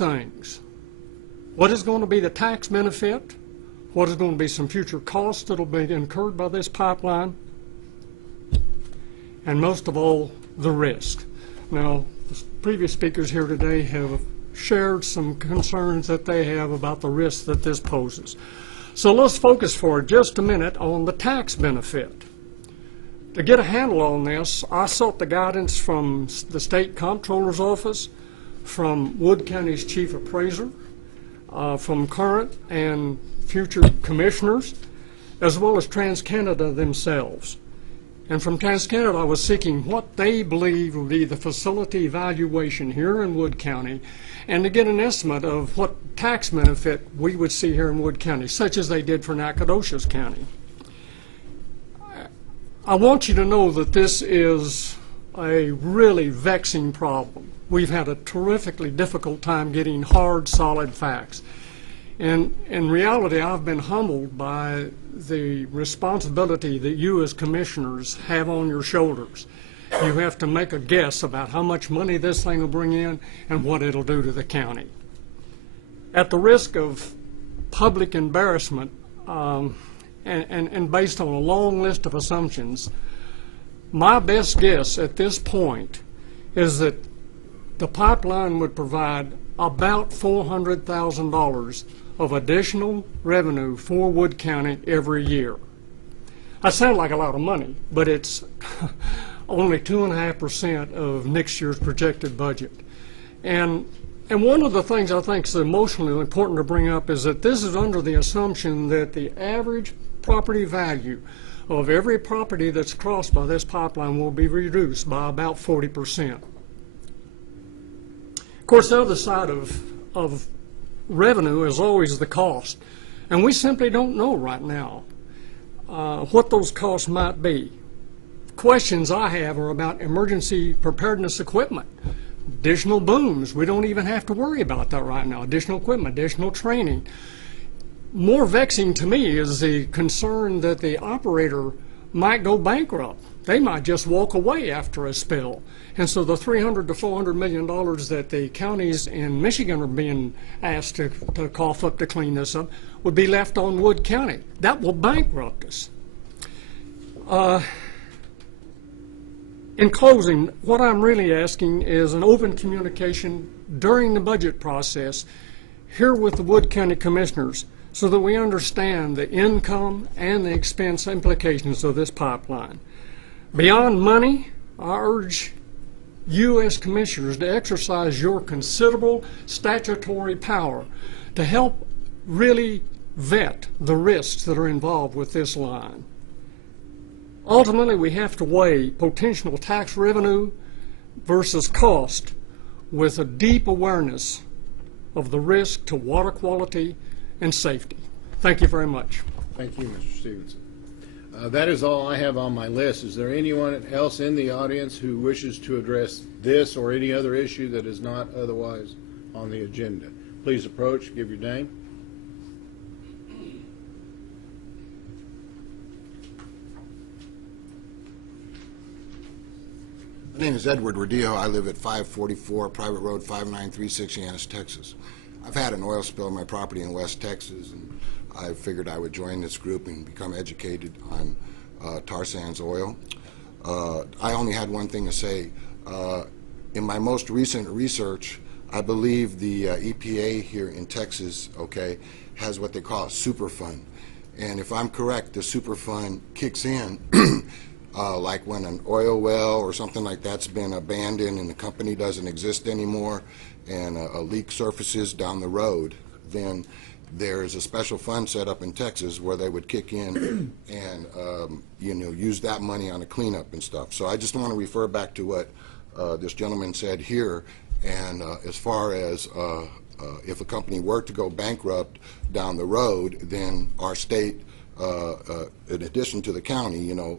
things. What is going to be the tax benefit? What is going to be some future costs that will be incurred by this pipeline? And most of all, the risk. Now, the previous speakers here today have shared some concerns that they have about the risk that this poses. So let's focus for just a minute on the tax benefit. To get a handle on this, I sought the guidance from the State Comptroller's Office, from Wood County's Chief Appraiser, from current and future commissioners, as well as TransCanada themselves. And from TransCanada, I was seeking what they believe will be the facility evaluation here in Wood County, and to get an estimate of what tax benefit we would see here in Wood County, such as they did for Nacogdoches County. I want you to know that this is a really vexing problem. We've had a terrifically difficult time getting hard, solid facts. And in reality, I've been humbled by the responsibility that you as commissioners have on your shoulders. You have to make a guess about how much money this thing will bring in and what it'll do to the county. At the risk of public embarrassment, and based on a long list of assumptions, my best guess at this point is that the pipeline would provide about $400,000 of additional revenue for Wood County every year. That sounds like a lot of money, but it's only 2.5% of next year's projected budget. And one of the things I think is emotionally important to bring up is that this is under the assumption that the average property value of every property that's crossed by this pipeline will be reduced by about 40%. Of course, the other side of revenue is always the cost, and we simply don't know right now what those costs might be. Questions I have are about emergency preparedness equipment, additional booms. We don't even have to worry about that right now. Additional equipment, additional training. More vexing to me is the concern that the operator might go bankrupt. They might just walk away after a spill. And so the $300 to $400 million that the counties in Michigan are being asked to cough up to clean this up would be left on Wood County. That will bankrupt us. In closing, what I'm really asking is an open communication during the budget process here with the Wood County Commissioners so that we understand the income and the expense implications of this pipeline. Beyond money, I urge you as commissioners to exercise your considerable statutory power to help really vet the risks that are involved with this line. Ultimately, we have to weigh potential tax revenue versus cost with a deep awareness of the risk to water quality and safety. Thank you very much. Thank you, Mr. Stevenson. That is all I have on my list. Is there anyone else in the audience who wishes to address this or any other issue that is not otherwise on the agenda? Please approach, give your name. My name is Edward Rodillo. I live at 544 Private Road 5936, Yanis, Texas. I've had an oil spill on my property in West Texas, and I figured I would join this group and become educated on tar sands oil. I only had one thing to say. In my most recent research, I believe the EPA here in Texas, has what they call a Superfund. And if I'm correct, the Superfund kicks in like when an oil well or something like that's been abandoned and the company doesn't exist anymore and a leak surfaces down the road, then there's a special fund set up in Texas where they would kick in and use that money on a cleanup and stuff. So I just want to refer back to what this gentleman said here, and as far as if a company were to go bankrupt down the road, then our state, in addition to the county, the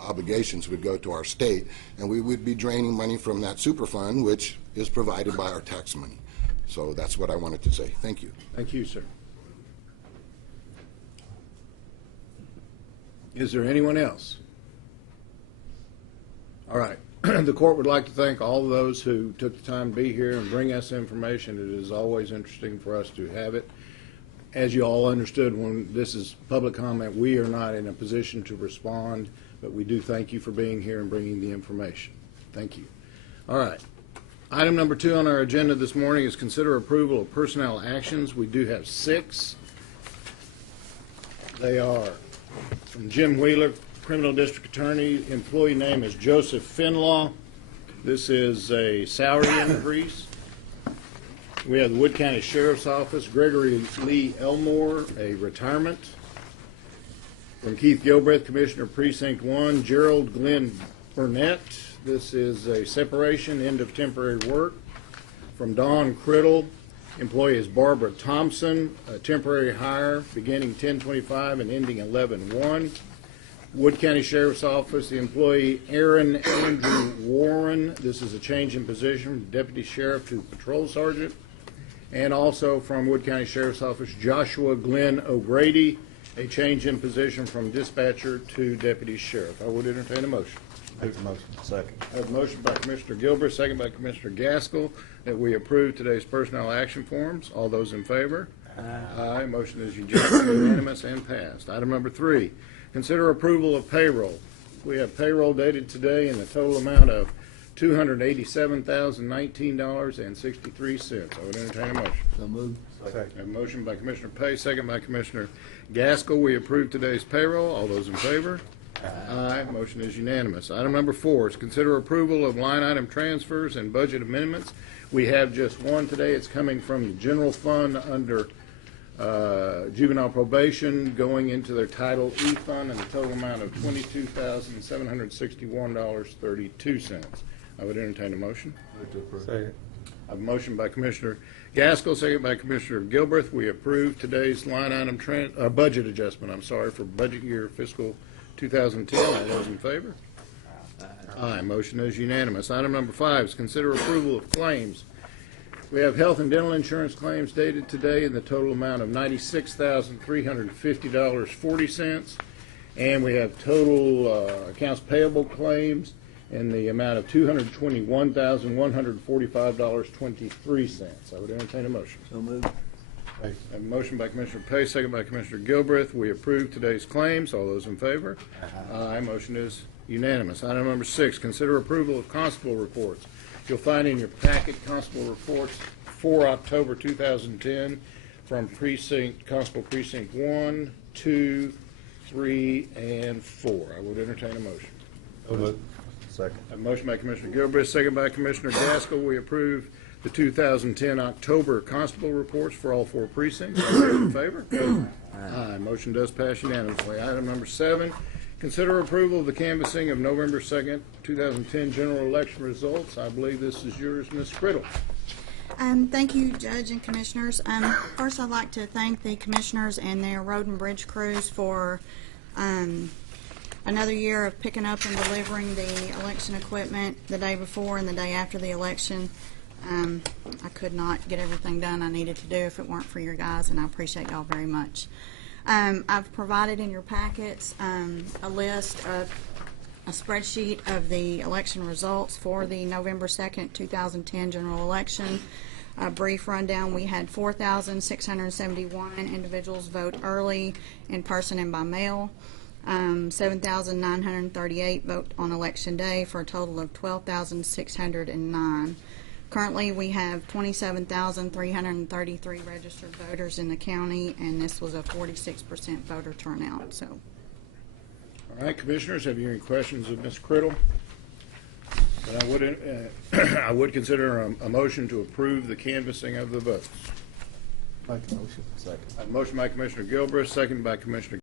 obligations would go to our state, and we would be draining money from that Superfund, which is provided by our tax money. So that's what I wanted to say. Thank you. Thank you, sir. Is there anyone else? All right. The court would like to thank all of those who took the time to be here and bring us information. It is always interesting for us to have it. As you all understood, when this is public comment, we are not in a position to respond, but we do thank you for being here and bringing the information. Thank you. All right. Item number 2 on our agenda this morning is consider approval of personnel actions. We do have 6. They are from Jim Wheeler, Criminal District Attorney. Employee name is Joseph Finlaw. This is a salary increase. We have the Wood County Sheriff's Office, Gregory Lee Elmore, a retirement. From Keith Gilbreth, Commissioner Precinct 1, Gerald Glenn Burnett. This is a separation, end of temporary work. From Don Criddle, employee is Barbara Thompson, a temporary hire beginning 10/25 and ending 11/1. Wood County Sheriff's Office, the employee Aaron Andrew Warren. This is a change in position from Deputy Sheriff to Patrol Sergeant. And also from Wood County Sheriff's Office, Joshua Glenn O'Grady, a change in position from Dispatcher to Deputy Sheriff. I would entertain a motion. Make the motion. Second. I have a motion by Commissioner Gilbert, second by Commissioner Gaskell, that we approve today's personnel action forms. All those in favor? Aye. Motion is unanimous and passed. Item number 3, consider approval of payroll. We have payroll dated today in the total amount of $287,019.63. I would entertain a motion. So moved. Second. I have a motion by Commissioner Pay, second by Commissioner Gaskell. We approve today's payroll. All those in favor? Aye. Motion is unanimous. Item number 4 is consider approval of line item transfers and budget amendments. We have just one today. It's coming from the general fund under juvenile probation, going into their Title E fund, and the total amount of $22,761.32. I would entertain a motion. Move to approve. Second. I have a motion by Commissioner Gaskell, second by Commissioner Gilbreth. We approve today's line item budget adjustment, for budget year fiscal 2010. All those in favor? Aye. Motion is unanimous. Item number 5 is consider approval of claims. We have health and dental insurance claims dated today in the total amount of $96,350.40. And we have total accounts payable claims in the amount of $221,145.23. I would entertain a motion. So moved. I have a motion by Commissioner Pay, second by Commissioner Gilbreth. We approve today's claims. All those in favor? Aye. Motion is unanimous. Item number 6, consider approval of constable reports. You'll find in your packet constable reports for October 2010 from Constable Precinct 1, 2, 3, and 4. I would entertain a motion. So moved. Second. A motion by Commissioner Gilbreth, second by Commissioner Gaskell. We approve the 2010 October constable reports for all 4 precincts. All those in favor? Aye. Motion does pass unanimously. Item number 7, consider approval of the canvassing of November 2nd, 2010 general election results. I believe this is yours, Ms. Criddle. Thank you, Judge and Commissioners. First, I'd like to thank the Commissioners and their road and bridge crews for another year of picking up and delivering the election equipment the day before and the day after the election. I could not get everything done I needed to do if it weren't for your guys, and I appreciate y'all very much. I've provided in your packets a list of a spreadsheet of the election results for the November 2nd, 2010 general election. A brief rundown: we had 4,671 individuals vote early, in person, and by mail. 7,938 vote on election day for a total of 12,609. Currently, we have 27,333 registered voters in the county, and this was a 46% voter turnout. So, All right, Commissioners, have you any questions of Ms. Criddle? But I would consider a motion to approve the canvassing of the votes. Make the motion. Second. A motion by Commissioner Gilbreth, second by Commissioner